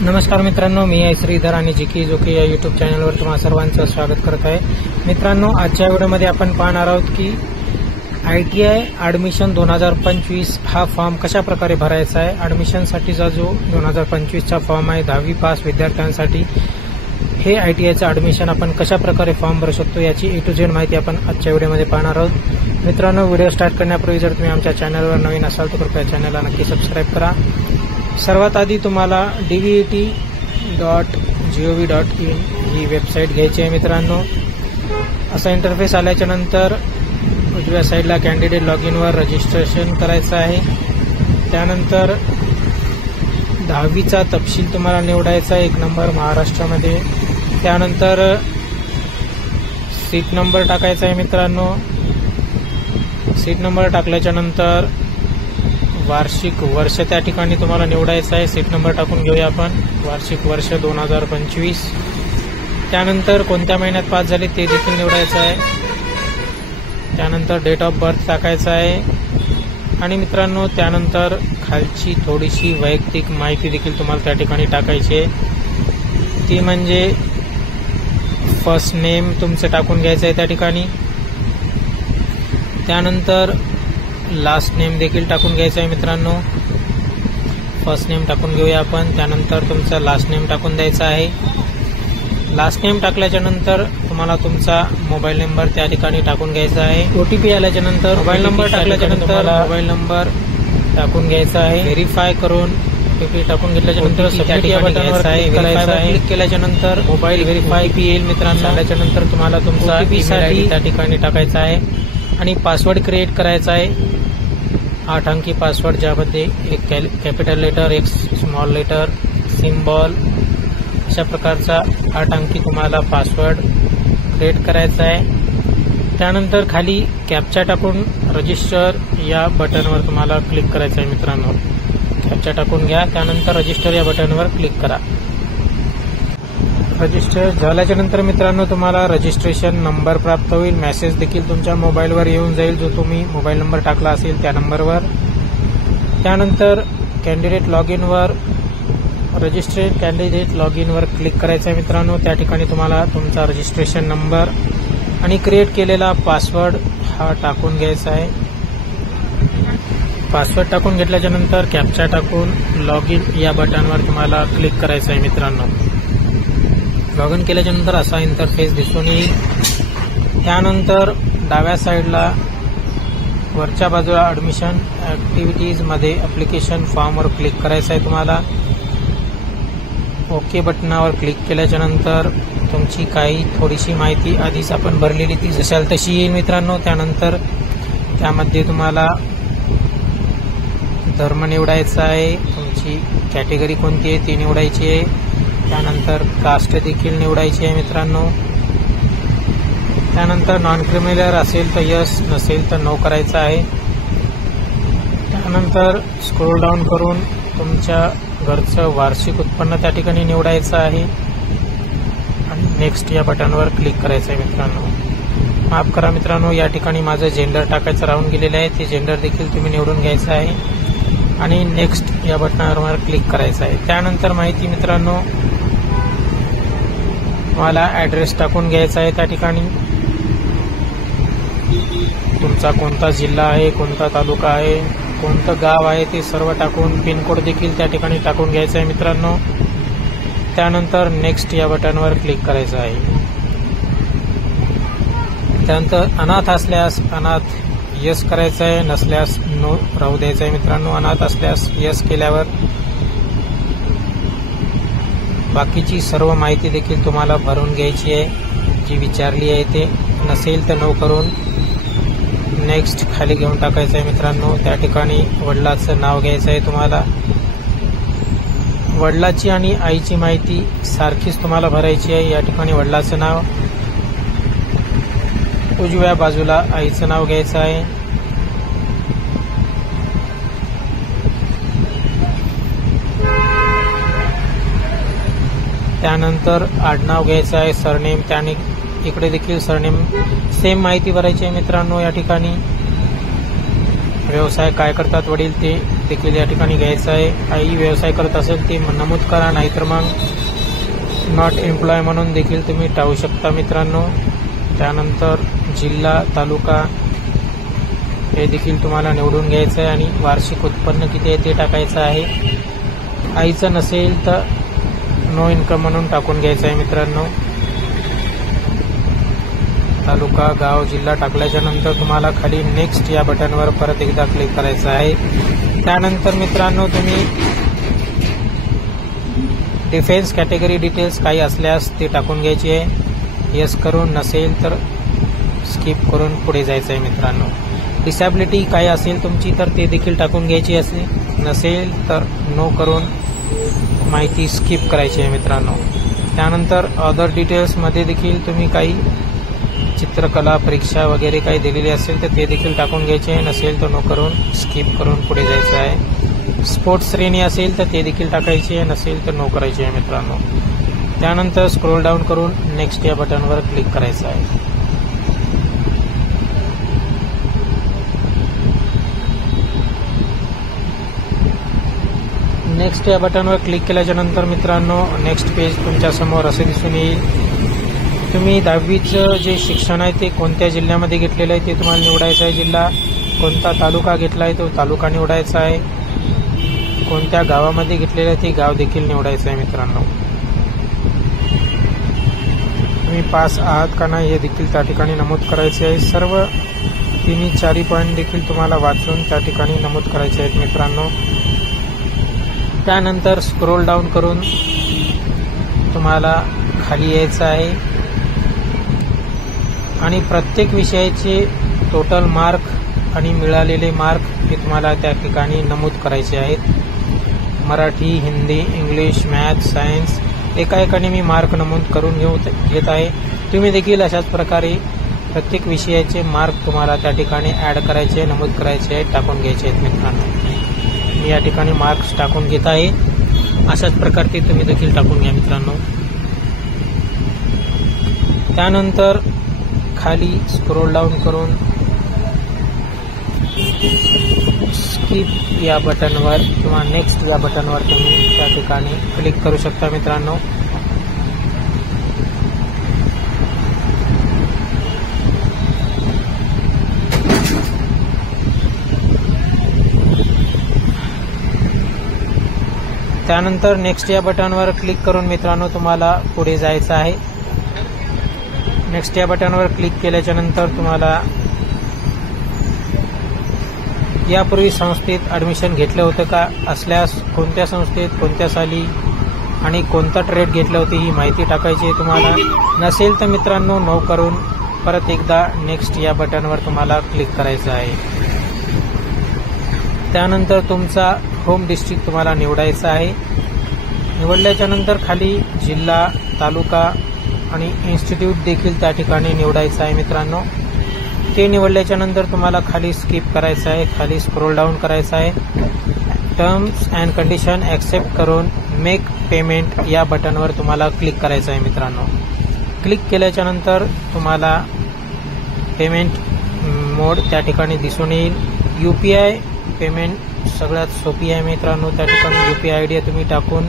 नमस्कार मित्रांनो, मी आहे श्रीधर आणि जिकी जोकी या यूट्यूब चॅनलवर तुम्हा सर्वांचं स्वागत करत आहे। मित्रांनो, आजच्या व्हिडिओमध्ये आपण पाहणार आहोत की ITI ॲडमिशन 2025 हा फॉर्म कशा प्रकारे भरायचा आहे। ॲडमिशनसाठीचा जो 2025चा फॉर्म आहे 10वी पास विद्यार्थ्यांसाठी, हे ITIचं ॲडमिशन आपण कशा प्रकारे फॉर्म भरू शकतो याची A to Z माहिती आपण आजच्या व्हिडिओमध्ये पाहणार आहोत। मित्रांनो, व्हिडिओ स्टार्ट करण्यापूर्वी जर तुम्ही आमच्या चॅनलवर नवीन असाल तर कृपया चॅनलला नक्की सबस्क्राईब करा। सर्वात आधी तुम्हाला dvet.gov.in ही वेबसाईट घ्यायची आहे। मित्रांनो, असा इंटरफेस आल्याच्या नंतर उजव्या साईडला कॅन्डिडेट लॉग इनवर रजिस्ट्रेशन करायचं आहे। त्यानंतर 10वीचा तपशील तुम्हाला निवडायचा आहे, 1 नंबर महाराष्ट्रामध्ये। त्यानंतर सीट नंबर टाकायचा आहे। मित्रांनो, सीट नंबर टाकल्याच्या नंतर वार्षिक वर्ष त्या ठिकाणी तुम्हाला निवडायचं आहे। सीट नंबर टाकून घेऊया आपण, वार्षिक वर्ष 2025। त्यानंतर कोणत्या महिन्यात पास झाले ते देखील निवडायचं आहे। त्यानंतर डेट ऑफ बर्थ टाकायचा आहे। आणि मित्रांनो, त्यानंतर खालची थोडीशी वैयक्तिक माहिती देखील तुम्हाला त्या ठिकाणी टाकायची आहे, ती म्हणजे फर्स्ट नेम तुमचं टाकून घ्यायचं आहे त्या ठिकाणी। त्यानंतर लास्ट नेम देखील टाकून घ्यायचं आहे। मित्रांनो, फर्स्ट नेम टाकून घेऊया आपण, त्यानंतर तुमचा लास्ट नेम टाकून द्यायचा आहे। लास्ट नेम टाकल्याच्या नंतर तुम्हाला तुमचा मोबाईल नंबर त्या ठिकाणी टाकून घ्यायचा आहे। OTP आल्याच्या नंतर मोबाईल नंबर टाकल्याच्या नंतर मोबाईल नंबर टाकून घ्यायचा आहे। व्हेरीफाय करून OTP टाकून घेतल्याच्या नंतर सबमिट या बटनवर क्लिक करायचं आहे। क्लिक केल्याच्या नंतर मोबाईल व्हेरीफाय येईल। मित्रांनो, आल्याच्या नंतर तुम्हाला तुमचा ईमेल ID त्या ठिकाणी टाकायचा आहे आणि पासवर्ड क्रिएट करायचा आहे। 8 अंकी पासवर्ड, ज्यामध्ये एक कॅपिटल लेटर, एक स्मॉल लेटर, सिम्बॉल, अशा प्रकारचा 8 अंकी तुम्हाला पासवर्ड क्रिएट करायचा आहे। त्यानंतर खाली कॅप्चा टाकून रजिस्टर या बटनवर तुम्हाला क्लिक करायचं आहे। मित्रांनो, कॅप्चा टाकून घ्या, त्यानंतर रजिस्टर या बटनवर क्लिक करा। रजिस्टर झाल्याच्या नंतर मित्रांनो, तुम्हाला रजिस्ट्रेशन नंबर प्राप्त होईल। मेसेज देखील तुमच्या मोबाईलवर येऊन जाईल, जो तुम्ही मोबाईल नंबर टाकला असेल त्या नंबरवर। त्यानंतर कॅन्डिडेट लॉग इनवर, रजिस्ट्रेड कॅन्डिडेट लॉग इनवर क्लिक करायचं आहे। मित्रांनो, त्या ठिकाणी तुम्हाला तुमचा रजिस्ट्रेशन नंबर आणि क्रिएट केलेला पासवर्ड हा टाकून घ्यायचा आहे। पासवर्ड टाकून घेतल्याच्या नंतर कॅप्चा टाकून लॉग इन या बटनवर तुम्हाला क्लिक करायचं आहे। मित्रांनो, लॉग इन केल्याच्या नंतर असा इंटरफेस दिसून येईल। त्यानंतर डाव्या साईडला वरच्या बाजूला ॲडमिशन ॲक्टिव्हिटीजमध्ये ॲप्लिकेशन फॉर्मवर क्लिक करायचं आहे तुम्हाला। ओके बटनावर क्लिक केल्याच्या नंतर तुमची काही थोडीशी माहिती आधीच आपण भरलेली ती जशाल तशी येईल। मित्रांनो, त्यानंतर त्यामध्ये तुम्हाला धर्म निवडायचा आहे, तुमची कॅटेगरी कोणती आहे ती निवडायची आहे, त्यानंतर कास्ट देखील निवडायची आहे। मित्रांनो, त्यानंतर नॉन क्रिमिनल असेल तर यस, नसेल तर नो करायचं आहे। त्यानंतर स्क्रोल डाऊन करून तुमच्या घरचं वार्षिक उत्पन्न त्या ठिकाणी निवडायचं आहे आणि नेक्स्ट या बटनवर क्लिक करायचं आहे। मित्रांनो, माफ करा मित्रांनो, या ठिकाणी माझं जेंडर टाकायचं राहून गेलेलं आहे, ते जेंडर देखील तुम्ही निवडून घ्यायचं आहे आणि नेक्स्ट या बटनावर क्लिक करायचं आहे। त्यानंतर माहिती मित्रांनो, तुम्हाला ॲड्रेस टाकून घ्यायचा आहे। त्या ठिकाणी तुमचा कोणता जिल्हा आहे, कोणता तालुका आहे, कोणतं गाव आहे ते सर्व टाकून पिनकोड देखील त्या ठिकाणी टाकून घ्यायचं आहे। मित्रांनो, त्यानंतर नेक्स्ट या बटनवर क्लिक करायचं आहे। त्यानंतर अनाथ असल्यास अनाथ यस करायचं आहे, नसल्यास नो राहू द्यायचं आहे। मित्रांनो, अनाथ असल्यास यस केल्यावर बाकीची सर्व माहिती देखील तुम्हाला भरून घ्यायची आहे, जी विचारली आहे ते। नसेल तर नो करून नेक्स्ट खाली घेऊन टाकायचं आहे। मित्रांनो, त्या ठिकाणी वडिलाचं नाव घ्यायचं आहे तुम्हाला। वडिलाची आणि आईची माहिती सारखीच तुम्हाला भरायची आहे। या ठिकाणी वडिलाचं नाव, उजव्या बाजूला आईचं नाव घ्यायचं आहे। त्यानंतर आडनाव घ्यायचं आहे, सरनेम, त्याने इकडे देखील सरनेम सेम माहिती भरायची आहे। मित्रांनो, या ठिकाणी व्यवसाय काय करतात वडील ते देखील या ठिकाणी घ्यायचा आहे. काही व्यवसाय करत असेल ते नमूद करा, नाहीतर मग नॉट एम्प्लॉय म्हणून देखील तुम्ही टाकू शकता मित्रांनो. त्यानंतर जिल्हा, तालुका हे देखील तुम्हाला निवडून घ्यायचं आहे आणि वार्षिक उत्पन्न किती आहे ते टाकायचं आहे. आईचं नसेल तर नो इन्कम म्हणून टाकून घ्यायचं आहे मित्रांनो. तालुका, गाव, जिल्हा टाकल्याच्या नंतर तुम्हाला खाली नेक्स्ट या बटनवर परत एकदा क्लिक करायचं आहे. त्यानंतर मित्रांनो तुम्ही डिफेन्स कॅटेगरी डिटेल्स काही असल्यास ते टाकून घ्यायची आहे. यस करून, नसेल तर स्किप करून पुढे जायचं आहे मित्रांनो. डिसॅबिलिटी काही असेल तुमची तर ते देखील टाकून घ्यायची असेल, नसेल तर नो करून माहिती स्किप करायची आहे मित्रांनो. त्यानंतर अदर डिटेल्समध्ये देखील तुम्ही काही चित्रकला परीक्षा वगैरे काही दिलेली असेल तर ते देखील टाकून घ्यायचे आहे, नसेल तर नो करून स्किप करून पुढे जायचं आहे. स्पोर्ट्स श्रेणी असेल तर ते देखील टाकायचे आहे, नसेल तर नो करायचे आहे मित्रांनो. त्यानंतर स्क्रोल डाऊन करून नेक्स्ट या बटनवर क्लिक करायचं आहे. नेक्स्ट या बटनवर क्लिक केल्याच्या नंतर मित्रांनो नेक्स्ट पेज तुमच्या समोर असे दिसून येईल. तुम्ही 10वीचं जे शिक्षण आहे ते कोणत्या जिल्ह्यामध्ये घेतलेलं आहे ते तुम्हाला निवडायचं आहे. जिल्हा कोणता, तालुका घेतला आहे तो तालुका निवडायचा आहे. कोणत्या गावामध्ये घेतलेलं आहे ते गाव देखील निवडायचं आहे मित्रांनो. तुम्ही पास आहात का नाही हे देखील त्या ठिकाणी नमूद करायचे आहे. सर्व 3-4 पॉईंट देखील तुम्हाला वाचून त्या ठिकाणी नमूद करायचे आहेत मित्रांनो. त्यानंतर स्क्रोल डाऊन करून तुम्हाला खाली यायचं आहे आणि प्रत्येक विषयाचे टोटल मार्क आणि मिळालेले मार्क हे तुम्हाला त्या ठिकाणी नमूद करायचे आहेत. Marathi, Hindi, English, math, science एकाएकाने मी मार्क नमूद करून घेत आहे. तुम्ही देखील अशाच प्रकारे प्रत्येक विषयाचे मार्क तुम्हाला त्या ठिकाणी ॲड करायचे, नमूद करायचे आहेत, टाकून घ्यायचे आहेत मित्रांनो. मी या ठिकाणी मार्क्स टाकून घेत आहे. अशाच प्रकारे तुम्ही देखील टाकून घ्या मित्रांनो. त्यानंतर खाली स्क्रोल डाऊन करून स्किप या बटनवर किंवा नेक्स्ट या बटनवर तुम्ही त्या ठिकाणी क्लिक करू शकता मित्रांनो. त्यानंतर नेक्स्ट या बटनवर क्लिक करून मित्रांनो तुम्हाला पुढे जायचं आहे. नेक्स्ट या बटनवर क्लिक केल्याच्या नंतर तुम्हाला यापूर्वी संस्थेत ॲडमिशन घेतलं होतं का, असल्यास कोणत्या संस्थेत, कोणत्या साली आणि कोणता ट्रेड घेतलं होतं ही माहिती टाकायची आहे तुम्हाला. नसेल तर मित्रांनो नो करून परत एकदा नेक्स्ट या बटनवर तुम्हाला क्लिक करायचं आहे. त्यानंतर तुमचा होम डिस्ट्रिक्ट तुम्हाला निवडायचा आहे. निवडल्याच्या नंतर खाली जिल्हा, तालुका आणि इन्स्टिट्यूट देखील त्या ठिकाणी निवडायचं आहे मित्रांनो. ते निवडल्याच्या नंतर तुम्हाला खाली स्किप करायचं आहे, खाली स्क्रोल डाऊन करायचं आहे. टर्म्स अँड कंडिशन ॲक्सेप्ट करून मेक पेमेंट या बटनवर तुम्हाला क्लिक करायचं आहे मित्रांनो. क्लिक केल्याच्या नंतर तुम्हाला पेमेंट मोड त्या ठिकाणी दिसून येईल. UPI पेमेंट सगळ्यात सोपी आहे मित्रांनो. त्या ठिकाणी UPI आयडी तुम्ही टाकून